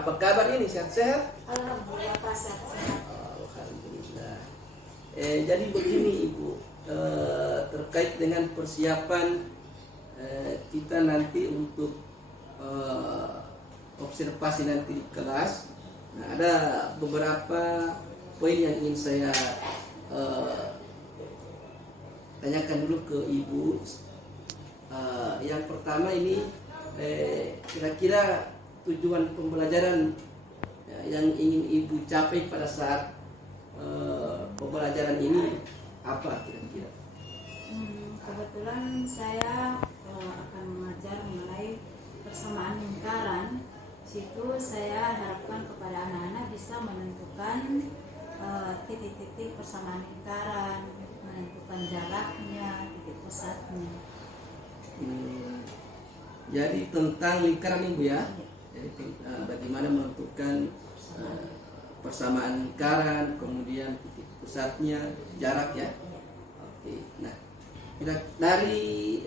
Apa kabar ini? Sehat-sehat? Alhamdulillah Pak, sehat-sehat. Alhamdulillah. Jadi begini Ibu, terkait dengan persiapan kita nanti untuk observasi nanti di kelas. Nah, ada beberapa poin yang ingin saya tanyakan dulu ke Ibu. Yang pertama ini, kira-kira tujuan pembelajaran yang ingin Ibu capai pada saat pembelajaran ini apa kira-kira? Kebetulan saya akan mengajar mengenai persamaan lingkaran. Situ saya harapkan kepada anak-anak bisa menentukan titik-titik persamaan lingkaran, menentukan jaraknya, titik pusatnya. Jadi tentang lingkaran Ibu ya. Jadi bagaimana menentukan persamaan lingkaran, kemudian titik pusatnya, jarak ya. Oke. Nah, dari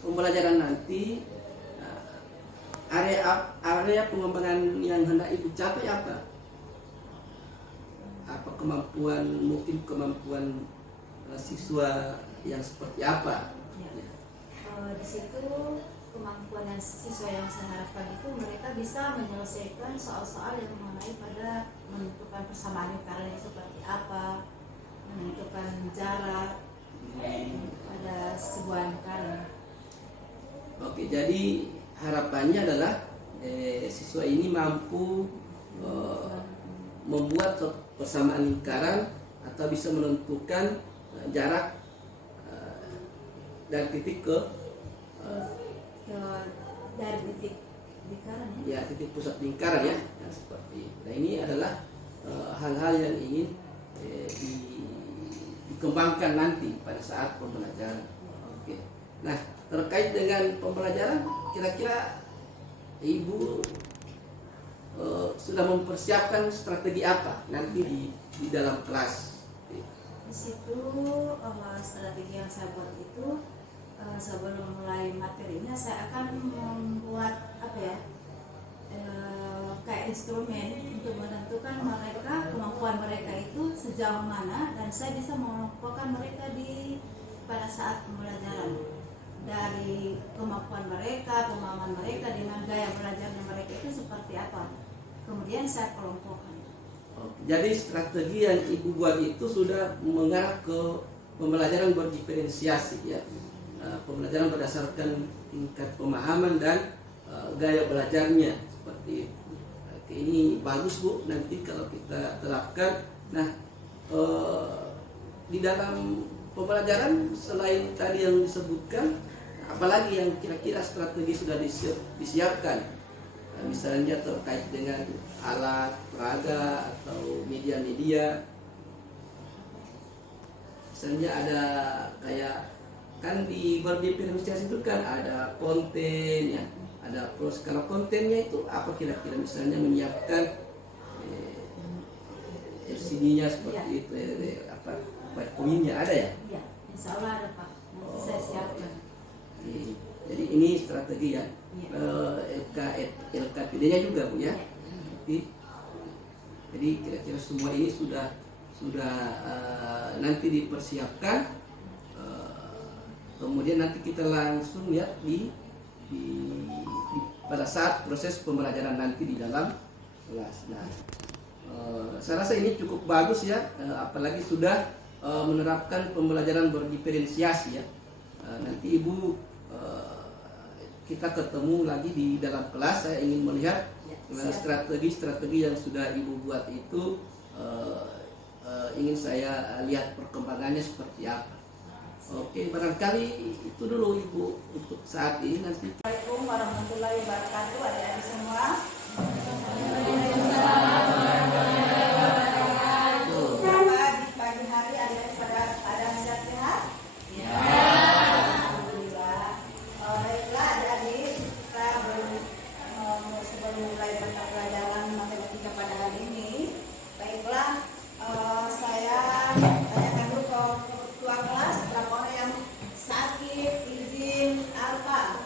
pembelajaran nanti, area pengembangan yang hendak Ibu capai apa? Apa mungkin kemampuan siswa yang seperti apa? Di situ kemampuan siswa yang saya harapkan itu mereka bisa menyelesaikan soal-soal yang mengenai pada menentukan persamaan lingkaran seperti apa, menentukan jarak pada sebuah lingkaran. Oke, jadi harapannya adalah siswa ini mampu membuat persamaan lingkaran atau bisa menentukan jarak dari titik ke dari titik lingkaran ya, titik pusat lingkaran ya, seperti itu. Nah, ini adalah hal-hal yang ingin dikembangkan nanti pada saat pembelajaran. Oke. Nah, terkait dengan pembelajaran, kira-kira Ibu sudah mempersiapkan strategi apa nanti di dalam kelas? Di situ strategi yang saya buat itu, sebelum mulai materinya saya akan membuat kayak instrumen untuk menentukan kemampuan mereka itu sejauh mana, dan saya bisa mengelompokkan mereka pada saat pembelajaran dari kemampuan mereka, pemahaman mereka dengan gaya belajarnya mereka itu seperti apa. Kemudian saya kelompokkan. Jadi strategi yang Ibu buat itu sudah mengarah ke pembelajaran berdiferensiasi ya. Pembelajaran berdasarkan tingkat pemahaman dan gaya belajarnya seperti itu. Oke, ini bagus Bu, nanti kalau kita terapkan. Nah, di dalam pembelajaran selain tadi yang disebutkan, apalagi yang kira-kira strategi sudah disiapkan? Misalnya terkait dengan alat peraga atau media-media. Misalnya ada kayak, kan di berdiferensiasi itu kan ada konten ya, ada pros. Kalau kontennya itu apa kira-kira? Misalnya menyiapkan LCD-nya seperti itu, poinnya ada ya? Iya, insya Allah ada Pak. Nanti saya siapkan. Jadi ini strategi ya. LKPD-nya juga Bu ya. Jadi kira-kira semua ini sudah nanti dipersiapkan. Kemudian nanti kita langsung ya pada saat proses pembelajaran nanti di dalam kelas. Nah, saya rasa ini cukup bagus ya, apalagi sudah menerapkan pembelajaran berdiferensiasi ya. Nanti Ibu kita ketemu lagi di dalam kelas. Saya ingin melihat strategi-strategi yang sudah Ibu buat itu, ingin saya lihat perkembangannya seperti apa. Oke, barangkali itu dulu Ibu untuk saat ini. Nanti. Assalamualaikum warahmatullahi wabarakatuh, adik-adik semua. Di pagi hari adik-adik pada sehat-sehat? Ya. Alhamdulillah. Baiklah adik-adik, kita sebelum mulai mata pelajaran matematika pada hari ini, baiklah saya tanyakan dulu ke ketua kelas berapa orang yang sakit izin apa.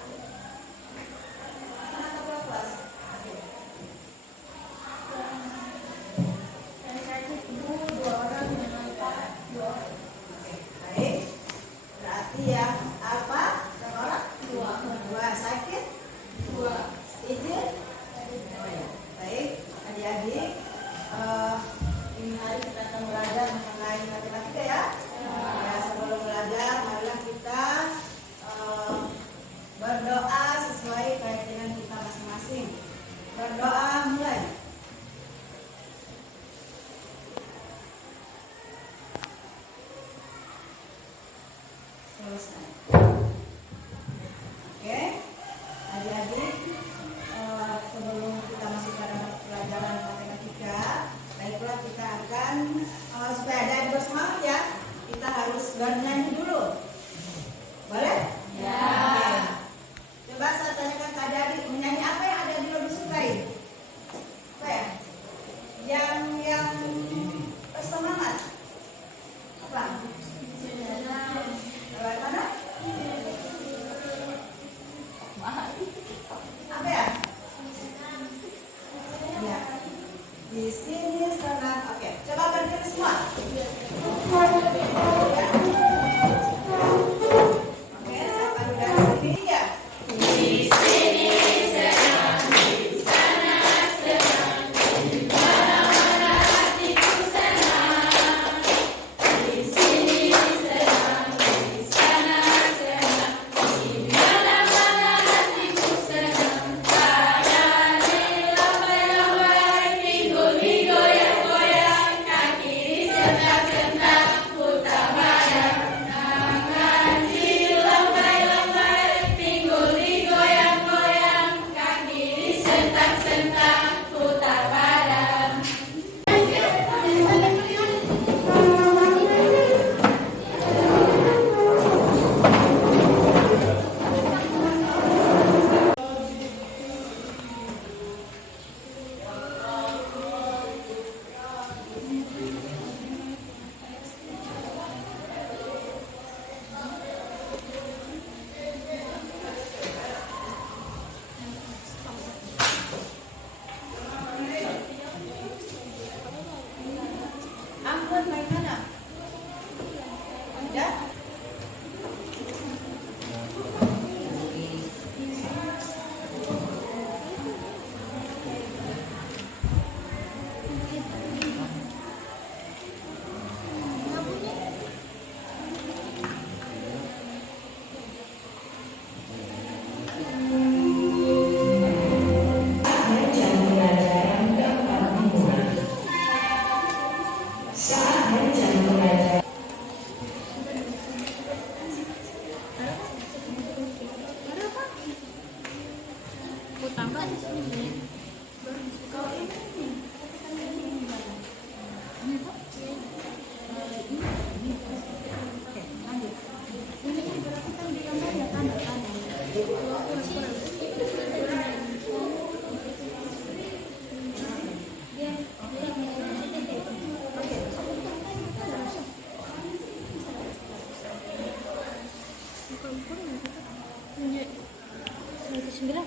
tambah di sini Min. Kalau ini katakan ini gimana? Ini tuh? Ini. Oke, lanjut. Ini kan berarti kan di gambarnya tanda-tanda. Sembilan.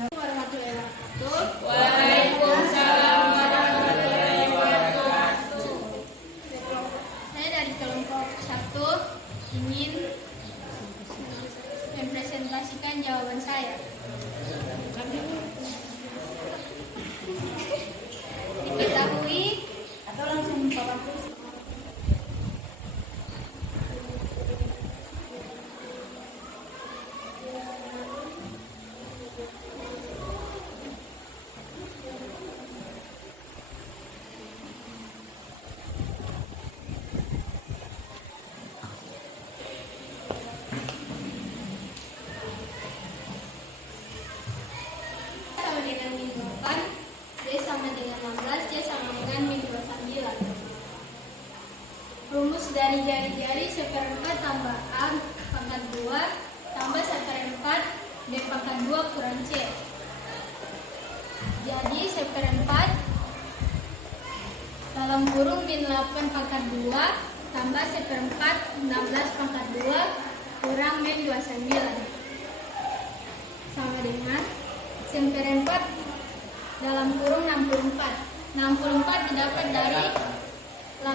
Warahmatullahi wabarakatuh. Waalaikumsalam warahmatullahi wabarakatuh. Saya dari kelompok 1 ingin mempresentasikan jawaban saya. Diketahui Atau langsung papan tulis. sama dengan min 8, D sama dengan 16, C sama dengan min 29. Rumus dari jari-jari seperempat tambah A pangkat 2 tambah seperempat B pangkat 2 kurang C. Jadi seperempat dalam kurung min 8 pangkat 2 tambah seperempat 16 pangkat 2 kurang min 29 sama dengan seperempat dalam kurung 64. 64 didapat dari 8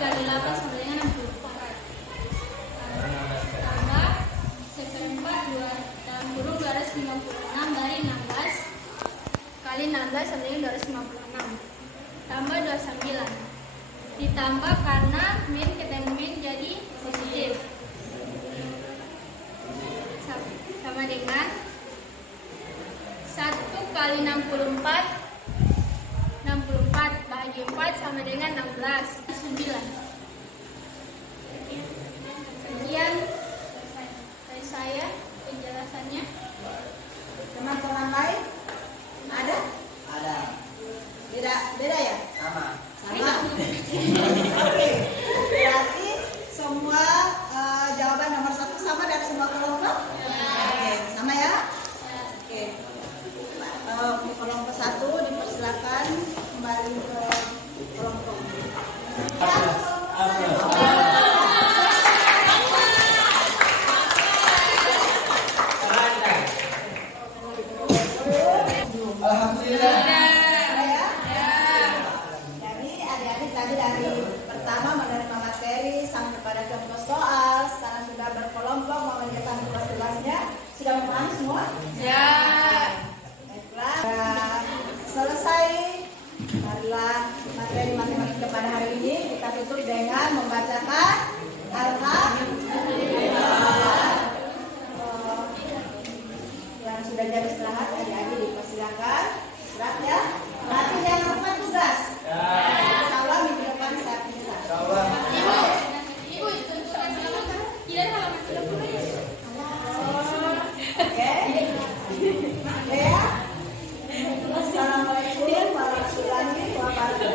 kali 8 sama dengan 64. Tambah seperempat 2 dalam kurung 256 dari 16 kali 16 sama dengan 256. Tambah 29. Ditambah karena min ketemu min jadi positif. Sama dengan 1 kali 64 bagi 4 sama dengan 16 9. Sekian dari saya penjelasannya. Teman-teman lain ada? Ada. Beda ya? Sama. Sama. Oke. Berarti semua jawaban nomor 1 sama dari semua kelompok? Oke, sama ya? Oke. Kelompok 1 dipersilakan kembali ke kelompok. Alhamdulillah. Ya. Jadi adik-adik tadi dari pertama menerima materi sampai pada contoh soal, sekarang sudah berkelompok mengerjakan tugas-tugasnya. Sudah memahami semua? Ya. Baiklah. Selesai. Marilah materi matematika pada hari ini kita tutup dengan membacakan Alhamdulillah. Yang sudah jadi istirahat adik-adik dipersilakan istirahat ya. Nanti jangan lupa tugas. Insya Allah minggu depan saya bisa. Ibu itu tidak halaman 30 ya. Oke. Ya. Assalamualaikum warahmatullahi wabarakatuh.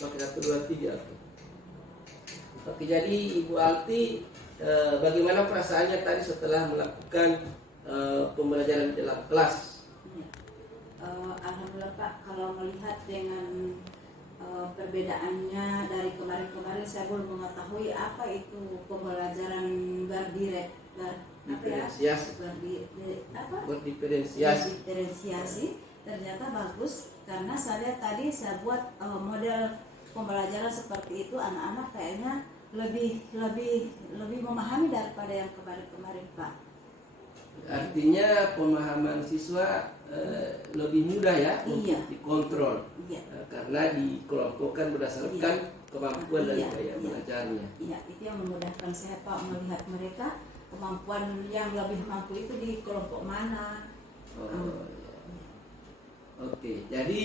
Oke, 1, 2, 3. Oke, jadi Ibu Alti, bagaimana perasaannya tadi setelah melakukan pembelajaran di dalam kelas? Alhamdulillah Pak, kalau melihat dengan perbedaannya dari kemarin-kemarin saya belum mengetahui apa itu pembelajaran berdiferensiasi. Ternyata bagus karena saya lihat tadi saya buat model pembelajaran seperti itu, anak-anak kayaknya lebih memahami daripada yang kemarin-kemarin Pak. Artinya pemahaman siswa lebih mudah ya untuk Iya. dikontrol. Iya. Karena dikelompokkan berdasarkan kemampuan dan Iya, gaya iya. belajarnya. Iya, itu yang memudahkan saya Pak melihat mereka kemampuan yang lebih mampu itu di kelompok mana. Oh, iya. Oke, jadi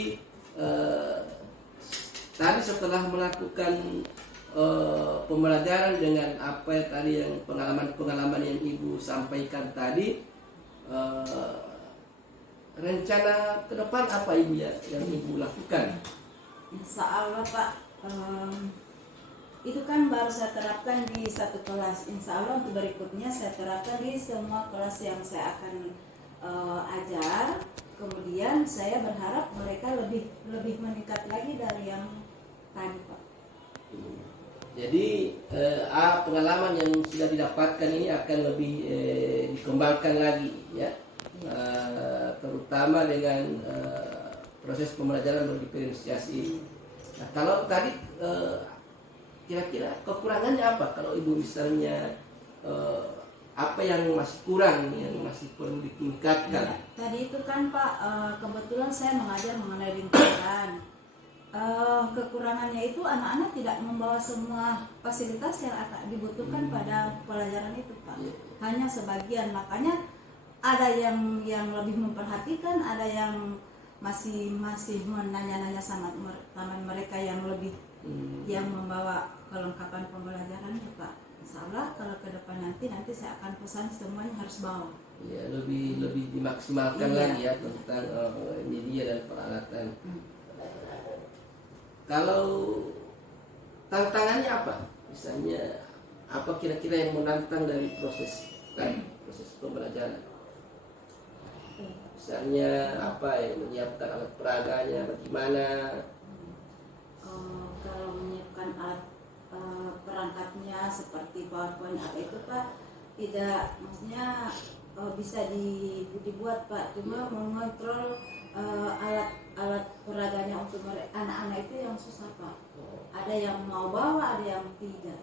tadi setelah melakukan pembelajaran dengan apa yang tadi yang pengalaman yang Ibu sampaikan tadi, rencana ke depan apa Ibu ya yang Ibu lakukan? Insya Allah Pak, itu kan baru saya terapkan di satu kelas. Insya Allah untuk berikutnya saya terapkan di semua kelas yang saya akan ajar. Kemudian saya berharap mereka lebih meningkat lagi dari yang tadi Pak. Jadi pengalaman yang sudah didapatkan ini akan lebih dikembangkan lagi ya, terutama dengan proses pembelajaran berdiferensiasi. Nah, kalau tadi kira-kira kekurangannya apa? Kalau Ibu misalnya apa yang masih kurang, yang masih perlu ditingkatkan? Ya, tadi itu kan Pak, kebetulan saya mengajar mengenai lingkungan. Kekurangannya itu anak-anak tidak membawa semua fasilitas yang akan dibutuhkan pada pelajaran itu Pak. Hanya sebagian, makanya ada yang lebih memperhatikan, ada yang masih menanya-nanya sama teman mereka yang lebih yang membawa kelengkapan pembelajaran itu Pak. Insya Allah kalau ke depan nanti saya akan pesan semuanya harus bawa. Ya, lebih dimaksimalkan Iya. lagi ya tentang media dan peralatan. Kalau tantangannya apa? Misalnya apa kira-kira yang menantang dari proses pembelajaran? Misalnya apa yang menyiapkan alat peraganya, bagaimana? Kalau menyiapkan alat perangkatnya seperti PowerPoint apa itu Pak, tidak maksudnya bisa dibuat Pak, cuma mengontrol alat peraganya untuk anak-anak itu yang susah Pak. Ada yang mau bawa, ada yang tidak.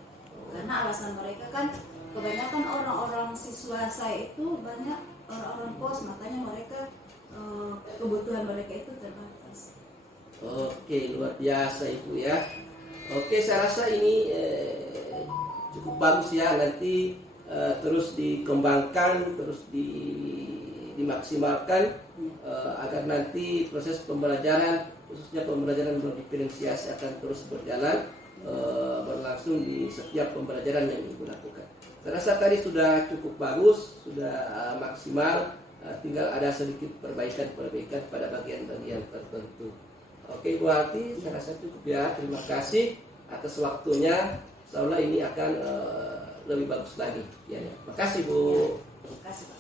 Karena alasan mereka kan kebanyakan orang-orang siswa saya itu banyak orang-orang kos, makanya mereka kebutuhan mereka itu terbatas. Oke, luar biasa Ibu ya. Oke, saya rasa ini cukup bagus ya. Nanti terus dikembangkan, terus dimaksimalkan agar nanti proses pembelajaran, khususnya pembelajaran berdiferensiasi akan terus berjalan berlangsung di setiap pembelajaran yang Ibu lakukan. Saya rasa tadi sudah cukup bagus, sudah maksimal, tinggal ada sedikit perbaikan pada bagian-bagian tertentu. Oke Bu Hati, saya rasa cukup ya. Terima kasih atas waktunya. Insya Allah ini akan lebih bagus lagi. Ya. Terima kasih Bu. Terima kasih Pak.